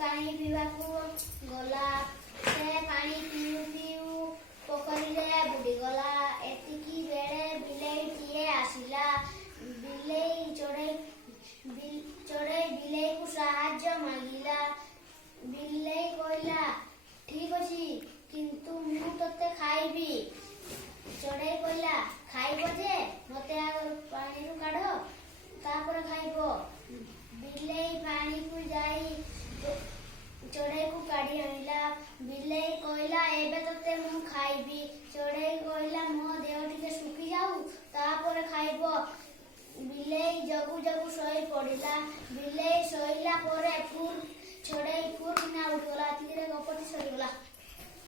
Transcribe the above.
ପାଣି ପିଇବାକୁ ଗଲା। ସେ ପାଣି ପିଉ ପିଉ ପୋଖରୀରେ ବୁଡ଼ିଗଲା। ଏତିକି ବେଳେ ବିଲେଇଟିଏ ଆସିଲା। ଚଢ଼େଇ ବିଲେଇକୁ ସାହାଯ୍ୟ ମାଗିଲା। ବିଲେଇ କହିଲା, ଠିକ୍ ଅଛି, କିନ୍ତୁ ମୁଁ ତତେ ଖାଇବି। ଚଢ଼େଇ କହିଲା, ଖାଇବ ଯେ ମତେ ଆଗ ପାଣିରୁ କାଢ, ତାପରେ ଖାଇବ। ବିଲେଇ ପାଣିକୁ ଯାଇ ଚଢ଼େଇକୁ କାଢି ଆଣିଲା। ବିଲେଇ କହିଲା, ଏବେ ତତେ ମୁଁ ଖାଇବି। ଚଢ଼େଇ କହିଲା, ମୋ ଦେହ ଟିକେ ଶୁଖିଯାଉ, ତାପରେ ଖାଇବ। ବିଲେଇ ଜଗୁ ଜଗୁ ଶୋଇ ପଡ଼ିଲା। ବିଲେଇ ଶୋଇଲା ପରେ